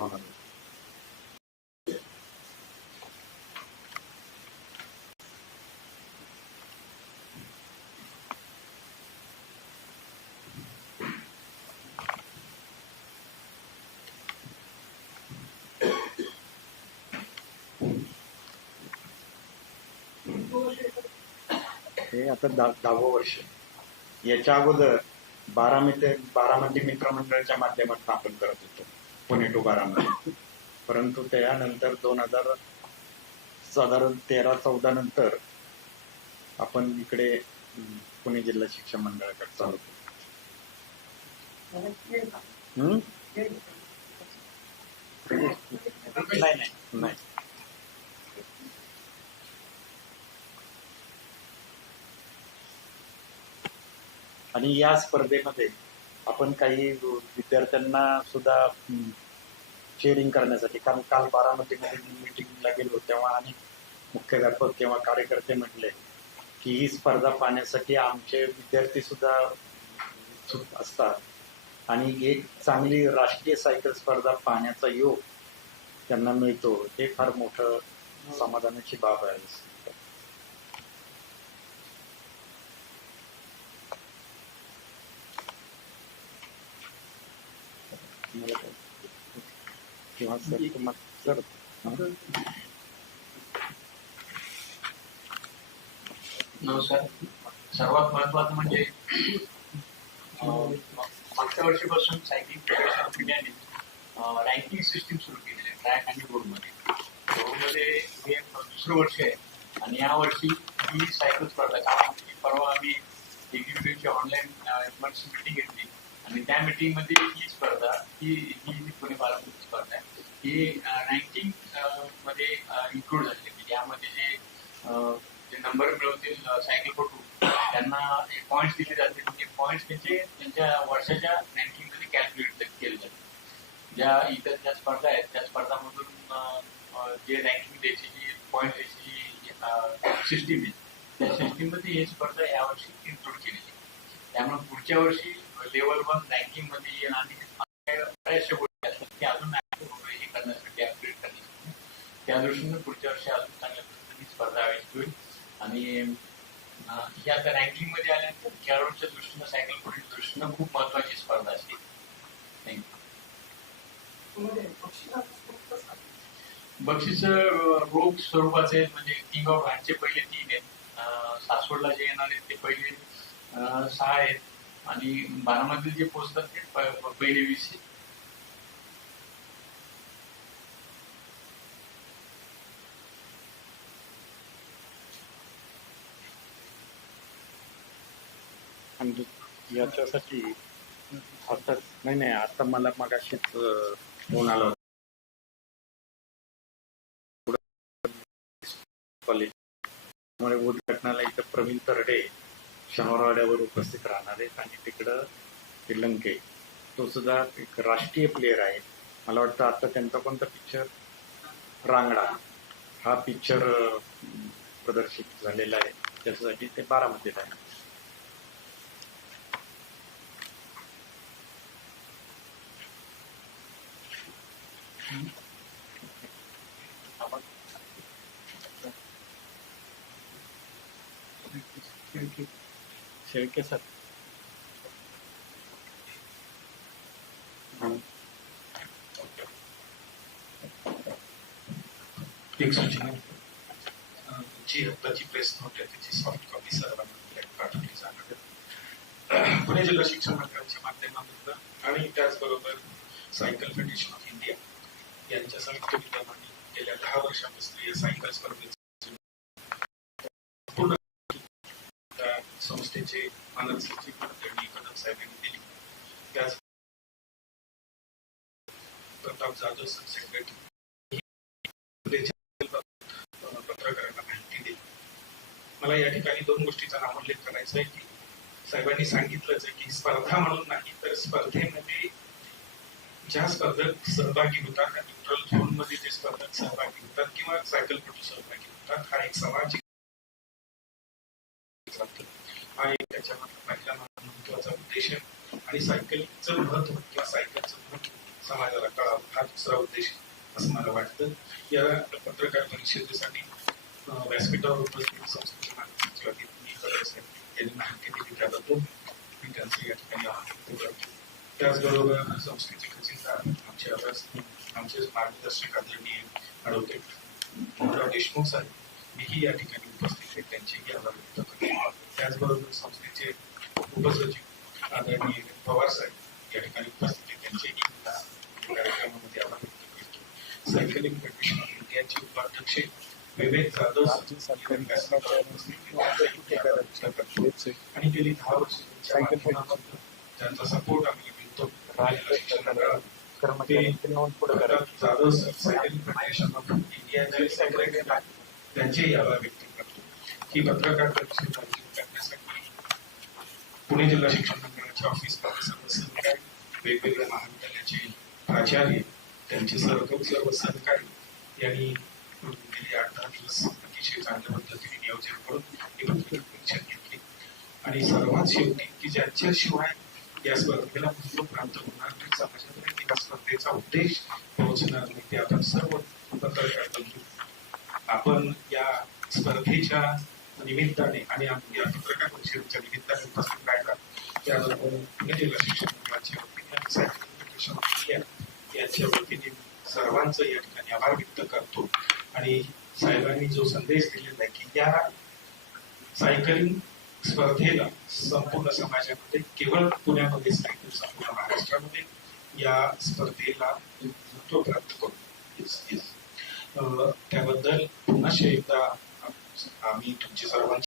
होणार हे आता दहा दहावं वर्ष. याच्या अगोदर बारा मित्र बारामती मित्रमंडळाच्या माध्यमातून आपण करत होतो. पुणे टू परंतु त्यानंतर दोन हजार साधारण तेरा चौदा नंतर आपण इकडे पुणे जिल्हा शिक्षण मंडळाकडे चालू केलं. नाही नाही आणि या स्पर्धेमध्ये आपण काही विद्यार्थ्यांना सुद्धा शेअरिंग करण्यासाठी. कारण काल बारामतीमध्ये मिटिंगला गेलो तेव्हा आणि मुख्याध्यापक किंवा कार्यकर्ते म्हटले की ही स्पर्धा पाहण्यासाठी आमचे विद्यार्थी सुद्धा उत्सुक असतात. आणि एक चांगली राष्ट्रीय सायकल स्पर्धा पाहण्याचा योग त्यांना मिळतो. हे फार मोठं समाधानाची बाब आहे. किंवा सर तुम्हाला सर नमस्कार सर्वात महत्वाचं म्हणजे मागच्या वर्षीपासून सायकलिंग फेडरेशन ऑफ इंडियाने रँकिंग सिस्टीम सुरू केलेली आहे ट्रॅक आणि रोडमध्ये रोडमध्ये हे दुसरं वर्ष आहे. आणि या वर्षी ही सायकल स्पर्धा कारण परवा आम्ही एक्झिक्युटिव्हची ऑनलाईन इमर्जन्सी मिटिंग घेतली. आणि त्या मिटिंगमध्ये ही स्पर्धा ही ही जी पुणे बारामती स्पर्धा आहे ही रँकिंगमध्ये इन्क्लूड झाली. म्हणजे यामध्ये जे जे नंबर मिळवतील सायकलपटू त्यांना पॉईंट्स दिले जातील म्हणजे पॉईंट्स त्यांचे त्यांच्या वर्षाच्या रँकिंगमध्ये कॅल्क्युलेट केले जाते ज्या इतर ज्या स्पर्धा आहेत त्या स्पर्धामधून जे रँकिंग द्यायची जी पॉईंट द्यायची सिस्टीम आहे त्या सिस्टीममध्ये ही स्पर्धा यावर्षी इन्क्लूड केलेली आहे. त्यामुळे पुढच्या वर्षी लेवल वन रँकिंगमध्ये येईल आणि बऱ्याचशा गोष्टी असतात की अजून हे करण्यासाठी अपग्रेड करण्यासाठी. त्या दृष्टीने पुढच्या वर्षी अजून चांगल्या पद्धतीने स्पर्धा आयोजित होईल. आणि ही आता रँकिंगमध्ये आल्यानंतर खेळाडूंच्या दृष्टीनं सायकल पुढील दृष्टीनं खूप महत्वाची स्पर्धा असते. बक्षीस रोग स्वरूपाचे म्हणजे किंग ऑफ हँडचे पहिले तीन आहेत. सासवडला जे येणार आहेत ते पहिले सहा आहेत आणि बारामधील जे पोचतात ते पहिले वीस आहेत आणि याच्यासाठी आता नाही नाही आता मला मगाशीच फोन आला होता कॉलेज त्यामुळे उद्घाटनाला इथं प्रवीण तरडे शनिवारवाड्यावर उपस्थित राहणार आहेत आणि तिकडं श्रीलंके तो सुद्धा एक राष्ट्रीय प्लेअर आहे. मला वाटतं आता त्यांचा कोणता पिक्चर रांगडा. हा पिक्चर प्रदर्शित झालेला आहे. त्याच्यासाठी ते बारामतीत आहे. शेळके सर एक सूचना. जी आत्ताची प्रेस नोट आहे त्याची सॉफ्ट कॉपी सर्वांना पाठवली जाणार पुणे जिल्हा शिक्षण मंडळाच्या माध्यमातून आणि त्याचबरोबर सायकल फेडरेशन ऑफ इंडिया यांच्या संयुक्त विद्यमाने गेल्या दहा वर्षापासून या सायकल स्पर्धेचे पूर्ण त्या त्यांचे मानद सचिव त्यांनी कदम साहेबांनी दिली. त्याच प्रताप जाधव सब सेक्रेटरी पत्रकारांना माहिती दिली. मला या ठिकाणी दोन गोष्टीचा नामोल्लेख करायचा आहे की साहेबांनी सांगितलंच आहे की स्पर्धा म्हणून नाही तर स्पर्धेमध्ये ज्या स्पर्धक सहभागी होतात त्या न्यूट्रल झोनमध्ये जे स्पर्धक सहभागी होतात किंवा सायकलपटू सहभागी होतात हा एक सामाजिक हा एक त्याच्यामध्ये पहिला महत्त्वाचा उद्देश आहे. आणि सायकलचं महत्त्व किंवा सायकलचं महत्त्व समाजाला कळावं हा दुसरा उद्देश असं मला वाटतं. या पत्रकार परिषदेसाठी व्यासपीठावर उपस्थित संस्कृती माध्यमांचे अतिथी खडसे साहेब यांनी माहिती दिली. त्याबद्दल मी त्यांचं या ठिकाणी आभार करतो. त्याचबरोबर संस्कृती खचिता आमचे अभ्यास आमचे मार्गदर्शक आदरणीय अडवते मोहनराव देशमुख साहेब मीही या ठिकाणी उपस्थित आहे त्यांचेही आभार व्यक्त करतो. त्याचबरोबर संस्थेचे उपसचिव आदरणीय पवार साहेब या ठिकाणी उपस्थित आहे त्यांचेही या कार्यक्रमामध्ये करतो. सायकलिंग फेडरेशन ऑफ इंडियाचे उपाध्यक्ष विवेक जाधव. आणि गेली दहा वर्ष ज्यांचा सपोर्ट आम्ही मिळतो जाधव सायकल फेडरेशन ऑफ इंडियाचे सेक्रेटरी त्यांचेही आभार व्यक्त करतो. ही पत्रकार परिषद पुणे जिल्हा शिक्षण मंडळाच्या ऑफिस सर्व सहकारी वेगवेगळ्या महाविद्यालयाचे प्राचार्य त्यांचे सर्व सर्व सहकारी यांनी गेले आठ दहा दिवस अतिशय चांगल्या पद्धतीने नियोजन करून ही पत्रकार परीक्षा घेतली. आणि सर्वात शेवटी की ज्यांच्याशिवाय या स्पर्धेला महत्त्व प्राप्त होणार नाही समाजापर्यंत या स्पर्धेचा उद्देश पोहोचणार नाही ते आपण सर्व पत्रकार बंधू. आपण या स्पर्धेच्या निमित्ताने आणि या पत्रकार परिषदेच्या निमित्ताने उपस्थित राहिला त्याबद्दल पुणे जिल्हा वतीने आणि यांच्या वतीने सर्वांचं या ठिकाणी आभार व्यक्त करतो आणि साहेबांनी जो संदेश दिलेला आहे की या सायकलिंग स्पर्धेला संपूर्ण समाजामध्ये केवळ पुण्यामध्ये सायकल संपूर्ण महाराष्ट्रामध्ये या स्पर्धेला महत्त्व प्राप्त करू त्याबद्दल पुन्हा एकदा आम्ही तुमचे सर्वांचे